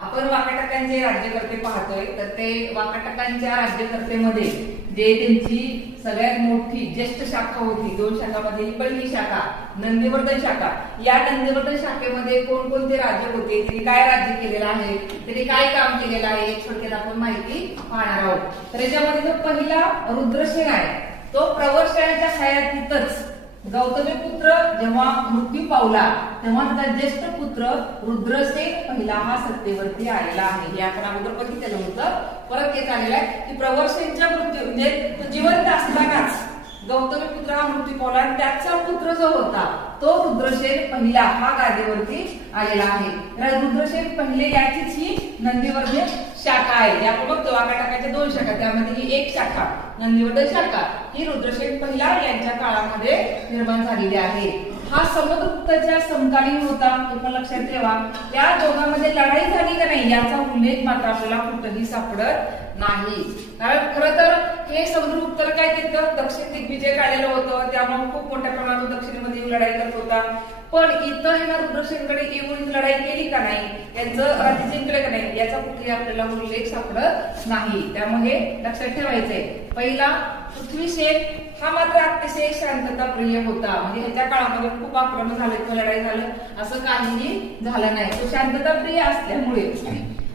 आपण वाकाटकांचे राज्यकर्ते पाहतोय, तर ते वाकाटकांच्या राज्यकर्तेमध्ये जे त्यांची सगळ्यात मोठी ज्येष्ठ शाखा होती, 2 शाखांमध्ये पहिली शाखा नंदीवर्धन शाखा. या नंदीवर्धन शाखेमध्ये कोणकोणते राज्य होते, त्यांनी काय राज्य केलेलं आहे, त्यांनी काय काम केलेलं आहे, एक थोडक्यात आपण माहिती पाहणार आहोत. तर याच्यामध्ये जो पहिला रुद्रसेन आहे, तो प्रवरसेनाच्या हयातीतच गौतमी पुत्र जेव्हा मृत्यू पावला तेव्हा त्याचा ज्येष्ठ पुत्र रुद्रसेन पहिला हा सत्तेवरती आलेला आहे. हे आपण अगोदर बघितलेलं होतं. परत तेच आलेलं आहे की प्रवरसेनच्या मृत्यू म्हणजे तो जिवंत असतानाच गौतमी पुत्र हा मृत्यू पावला आणि त्याचा पुत्र जो होता तो रुद्रसेन पहिला हा गादीवरती आलेला आहे. रुद्रसेन पहिले याचीच ही नंदीवर्धन शाखा आहे. जे आपण बघतो वाकाटकाच्या 2 शाखा, त्यामध्ये ही एक शाखा नंदीवर्धन शाखा ही रुद्रसेन पहिला यांच्या काळामध्ये निर्माण झालेली आहे. हा समुद्रगुप्ताच्या समकालीन होता, हे पण लक्षात ठेवा. त्या दोघांमध्ये लढाई झाली का नाही याचा उल्लेख मात्र आपल्याला कुठेही सापडत नाही. कारण खरं तर हे समुद्रगुप्ताला काय तिथं दक्षिण दिग्विजय काढलेलं होतं, त्यामुळे खूप मोठ्या प्रमाणात दक्षिणेमध्ये लढाई करत होता. पण इथं हे ना रुद्रसेनकडे येऊन लढाई केली का नाही, यांचं राज्य जिंकलं का नाही याचा कुठेही आपल्याला उल्लेख सापडत नाही. त्यामुळे लक्षात ठेवायचंय. पहिला पृथ्वीसेन हा मात्र अतिशय शांतताप्रिय होता. म्हणजे ह्याच्या काळामध्ये खूप आक्रमण झाले किंवा लढाई झालं असं काहीही झालं नाही. तो शांतताप्रिय असल्यामुळे.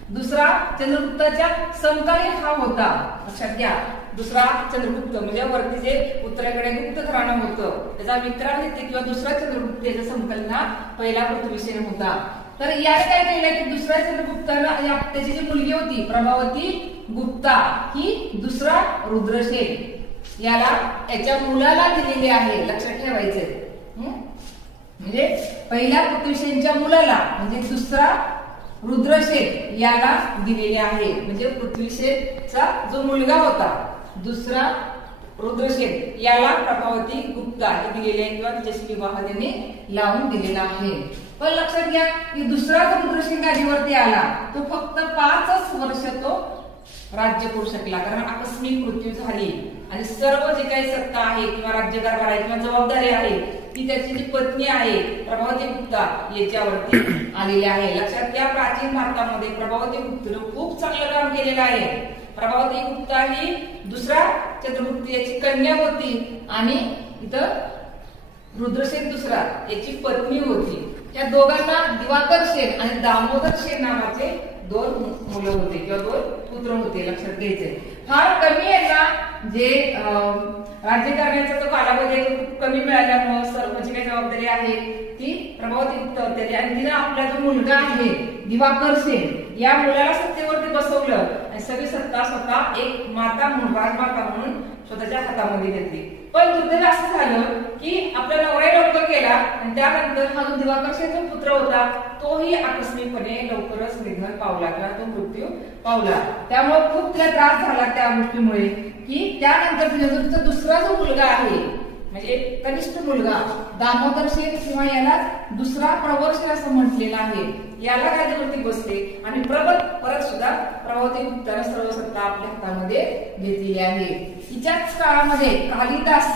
दुसरा चंद्रगुप्ताच्या समकालीन हा होता. लक्षात घ्या, दुसरा चंद्रगुप्त म्हणजे वरती जे उत्तरेकडे गुप्त घराणं होतं त्याचा विक्रमादित्य किंवा दुसरा चंद्रगुप्त याच्या समकालीन हा पहिला पृथ्वीसेन होता. तर याने काय केलं की दुसऱ्या चंद्रगुप्ताला त्याची जी मुलगी होती प्रभावती गुप्ता ही दुसरा रुद्रसेन याला याच्या मुलाला दिलेली आहे. लक्षात ठेवायचंय. म्हणजे पहिल्या पृथ्वीसेनच्या मुलाला म्हणजे दुसरा रुद्रसेन याला दिलेले आहे. म्हणजे पृथ्वीसेनचा जो मुलगा होता दुसरा रुद्रसेन याला प्रभावती गुप्ता हे दिलेले आहे किंवा तिच्याशी विवाह त्यांनी लावून दिलेला आहे. पण लक्षात घ्या की दुसरा जो रुद्रसेन गादीवरती आला तो फक्त 5च वर्ष तो राज्य करू शकला. कारण आकस्मिक मृत्यू झाली आणि सर्व जे काही सत्ता आहे किंवा राज्यकारभार आहे किंवा जबाबदारी आहे ती त्याची जी पत्नी आहे प्रभावती गुप्ता याच्यावरती आलेली आहे. लक्षात घ्या, प्राचीन भारतामध्ये प्रभावती गुप्ताने खूप चांगलं काम केलेलं आहे. प्रभावती गुप्ता ही दुसरा चंद्रगुप्त याची कन्या होती आणि इथं रुद्रसेन दुसरा याची पत्नी होती. या दोघांना दिवाकर सेन आणि दामोदर सेन नावाचे 2 मुलं होते किंवा 2 पुत्र होते. लक्षात घ्यायचे. फार कमी यांना जे राज्य करण्याचा जो कालावधी कमी मिळाल्यामुळे सर्व जी काही जबाबदारी आहे ती प्रभावती गुप्ता होती आणि तिने आपला जो मुलगा आहे दिवाकर सेन या मुलाला सत्तेवरती बसवलं आणि सगळी सत्ता स्वतः एक माता म्हणून राजमाता म्हणून स्वतःच्या हातामध्ये घेतली. पण दुर्दैव असं झालं की आपला नवरा लवकर गेला आणि त्यानंतर हा जो दिवाकर सेन जो पुत्र होता तोही आकस्मिकपणे लवकरच निधन पावला किंवा तो मृत्यू पावला. त्यामुळे खूप तिला त्रास झाला त्या गोष्टीमुळे की त्यानंतर तिचा दुसरा जो मुलगा आहे म्हणजे कनिष्ठ मुलगा दामोदर सेन किंवा याला दुसरा प्रवरसेन असं म्हटलेलं आहे याला गादीवरती बसले आणि परत सुद्धा प्रभावती गुप्ताने सर्व सत्ता आपल्या हातामध्ये घेतलेली आहे. हिच्याच काळामध्ये कालिदास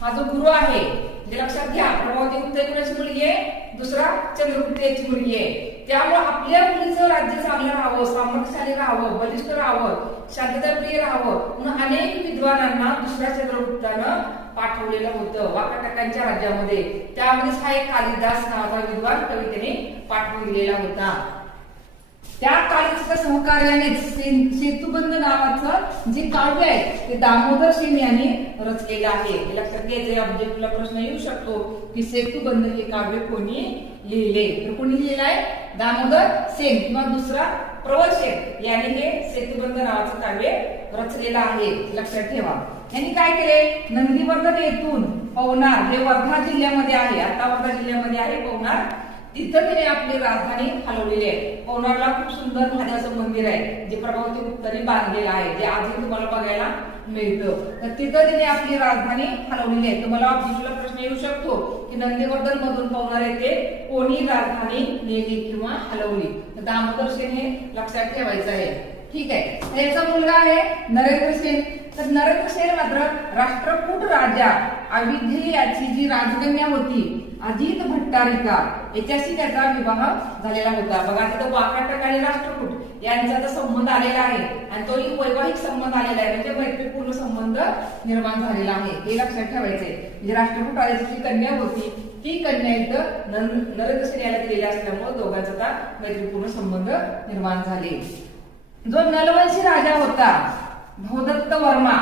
हा जो गुरु आहे म्हणजे लक्षात घ्या प्रभावती गुप्ता कुणाची मुलगी आहे, दुसरा चंद्रगुप्त याची मुलगी आहे. त्यामुळे आपल्या मुलीचं राज्य चांगलं राहावं, सामर्थ्यशाली राहावं, बलिष्ठ राहावं, शांतताप्रिय राहावं म्हणून अनेक विद्वानांना दुसऱ्या चंद्रगुप्तानं पाठवलेलं होतं वाकाटकांच्या राज्यामध्ये. त्यामध्येच हा एक कालिदास नावाचा विद्वान कवी त्याने पाठवून दिलेला होता. त्या कालिदासाच्या सहकार्यानेच सेतुबंध नावाचं जे काव्य आहे ते दामोदर सेन यांनी रचलेलं आहे. हे लक्षात घ्यायचं. ऑब्जेक्टला प्रश्न येऊ शकतो की सेतुबंध हे काव्य कोणी लिहिले, तर कोणी लिहिलं आहे दामोदर सेन किंवा दुसरा प्रवरसेन यांनी हे सेतुबंध नावाचं काव्य रचलेलं आहे. लक्षात ठेवा. यांनी काय केले, नंदीवर्धन येथून पवनार हे वर्धा जिल्ह्यामध्ये आहे, आता वर्धा जिल्ह्यामध्ये आहे पवनार, तिथं तिने आपली राजधानी हलवलेली आहे. पवनारला खूप सुंदर महादेवाचं मंदिर आहे जे प्रभावती गुप्ताने बांधलेलं आहे, जे आजही तुम्हाला बघायला मिळतं. तर तिथं तिने आपली राजधानी हलवलेली आहे. तुम्हाला ऑब्जेक्टला प्रश्न येऊ शकतो की नंदीवर्धन मधून पवनार येथे कोणी राजधानी नेली किंवा हलवली, तर दामोदर सेन हे लक्षात ठेवायचं आहे. ठीक आहे. याचा मुलगा आहे नरेंद्र सेन. तर नरेंद्र सेन मात्र राष्ट्रकूट राजा अविधे याची जी राजकन्या होती अजित भट्टारिका याच्याशी त्याचा विवाह झालेला होता. बघा तिथं वाकाटक आणि राष्ट्रकूट यांचा तर संबंध आलेला आहे आणि तोही वैवाहिक संबंध आलेला आहे, म्हणजे मैत्रीपूर्ण संबंध निर्माण झालेला आहे, हे लक्षात ठेवायचंय. म्हणजे राष्ट्रकूट आल्याची कन्या होती, ती कन्या इथं नरेंद्र सेन याला दिलेली असल्यामुळे दोघांचा आता मैत्रीपूर्ण संबंध निर्माण झाले. जो नलवंशी राजा होता भवदत्त वर्मा,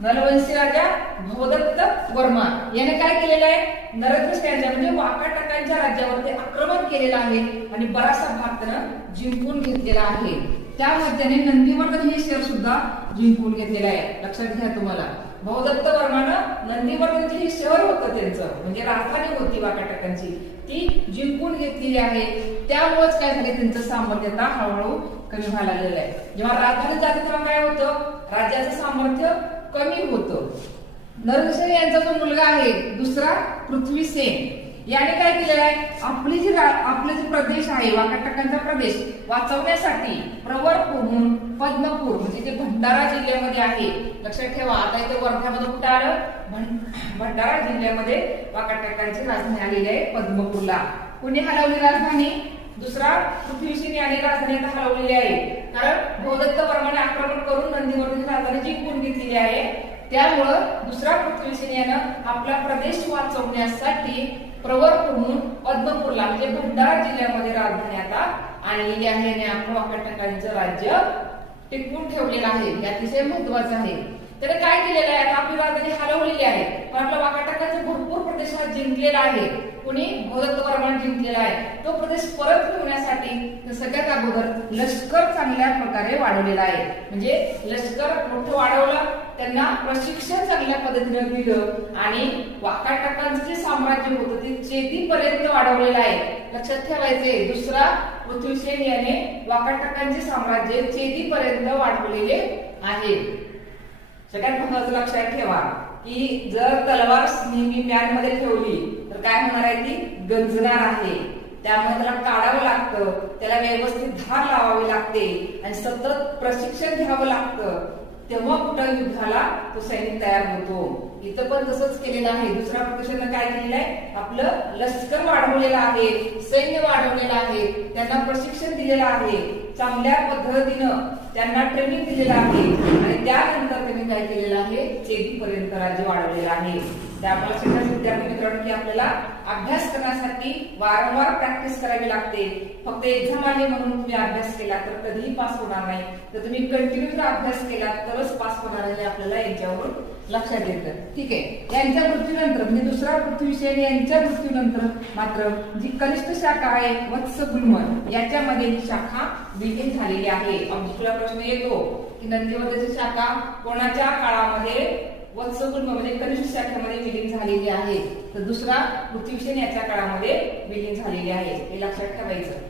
नलवंशी राजा भवदत्त वर्मा याने काय केलेलं आहे, नरेंद्र सेनच्या म्हणजे वाकाटकांच्या राज्यावरती आक्रमण केलेलं आहे आणि बराचसा भाग त्यानं जिंकून घेतलेला आहे. त्यामध्ये नंदीवर्धन हे शहर सुद्धा जिंकून घेतलेलं आहे. लक्षात घ्या तुम्हाला, भवदत्त वर्मानं नंदीवर्धन हे शहर होतं त्यांचं, म्हणजे राजधानी होती वाकाटकांची, ती जिंकून घेतलेली आहे. त्यामुळेच काय झाले, त्यांचं सामर्थ्य आता हळूहळू कमी व्हायला लागलेलं आहे. जेव्हा राजधानी जाते तेव्हा काय होतं, राज्याचं सामर्थ्य कमी होतं. नरसेन यांचा जो मुलगा आहे दुसरा पृथ्वीसेन याने काय केलेलं आहे, आपले जे प्रदेश आहे वाकाटकांचा प्रदेश वाचवण्यासाठी प्रवरपूरहून पद्मपूर म्हणजे जे भंडारा जिल्ह्यामध्ये आहे, लक्षात ठेवा आता इथे वर्ध्यामध्ये कुठे आलं, भंडारा जिल्ह्यामध्ये वाकाटकांची राजधानी आलेली आहे पद्मपूरला. कोणी हलवली राजधानी, दुसरा पृथ्वीसेन याने राजधानी हलवलेली आहे, कारण भवदत्त वर्माने आक्रमण करून नंदीवर्धन राजधानी जिंकून घेतलेली आहे. त्यामुळं दुसरा पृथ्वीसेन यानं आपला प्रदेश वाचवण्यासाठी प्रवरपूरहून पद्मपूरला म्हणजे भंडारा जिल्ह्यामध्ये राजधानी आता आणलेली आहे आणि आपलं वाकाटकांचं राज्य टिकवून ठेवलेलं आहे. हे अतिशय महत्वाचं आहे. त्याने काय केलेलं आहे, आता आपली राजधानी हलवलेली आहे पण आपल्या वाकाटकांचा भरपूर प्रदेश हा जिंकलेला आहे. कोणी, भवदत्त वर्माने जिंकलेला आहे. तो प्रदेश परत ठेवण्यासाठी सगळ्यात अगोदर लष्कर चांगल्या प्रकारे वाढवलेला आहे. म्हणजे लष्कर मोठं वाढवलं, त्यांना प्रशिक्षण चांगल्या पद्धतीने दिलं आणि वाकाटकांचं जे साम्राज्य होतं ते चेतीपर्यंत वाढवलेलं आहे. लक्षात ठेवायचे, दुसरा पृथ्वीसेन याने वाकाटकांचे साम्राज्य चेतीपर्यंत वाढवलेले आहे. सगळ्यात महत्वाचं लक्षात ठेवा की जर तलवार नेहमी म्यान मध्ये ठेवली तर काय होणार आहे, ती गंजणार आहे. त्यामुळे त्याला काढावं लागतं, त्याला व्यवस्थित धार लावावी लागते आणि सतत प्रशिक्षण घ्यावं लागतं, तेव्हा कुठं युद्धाला तो सैनिक तयार होतो. इथं पण तसंच केलेलं आहे. दुसऱ्या पक्षानं काय केलेलं आहे, आपलं लष्कर वाढवलेलं आहे, सैन्य वाढवलेलं आहे, त्यांना प्रशिक्षण दिलेलं आहे, चांगल्या पद्धतीनं त्यांना ट्रेनिंग दिलेलं आहे आणि त्यानंतर त्यांनी काय केलेलं आहे, चेतीपर्यंत राज्य वाढवलेलं आहे. त्यामुळे सगळ्या विद्यार्थी मित्रांनो की आपल्याला अभ्यास करण्यासाठी वारंवार प्रॅक्टिस करावी लागते. फक्त एक्झाम आली म्हणून तुम्ही अभ्यास केला तर कधीही पास होणार नाही. तर तुम्ही कंटिन्यू जर अभ्यास केला तरच पास होणार आहे, आपल्याला यांच्यावरून लक्षात येतं. ठीक आहे, यांच्या मृत्यूनंतर म्हणजे दुसरा पृथ्वीसेन यांच्या मृत्यूनंतर मात्र जी कनिष्ठ शाखा आहे वत्सगुल्म याच्यामध्ये ही शाखा विलीन झालेली आहे. अगदी तुला प्रश्न येतो की नंदीवर्धनची शाखा कोणाच्या काळामध्ये वत्सगुल्म म्हणजे कनिष्ठ शाखेमध्ये विलीन झालेली आहे, तर दुसरा पृथ्वीसेन याच्या काळामध्ये विलीन झालेली आहे. हे लक्षात ठेवायचं.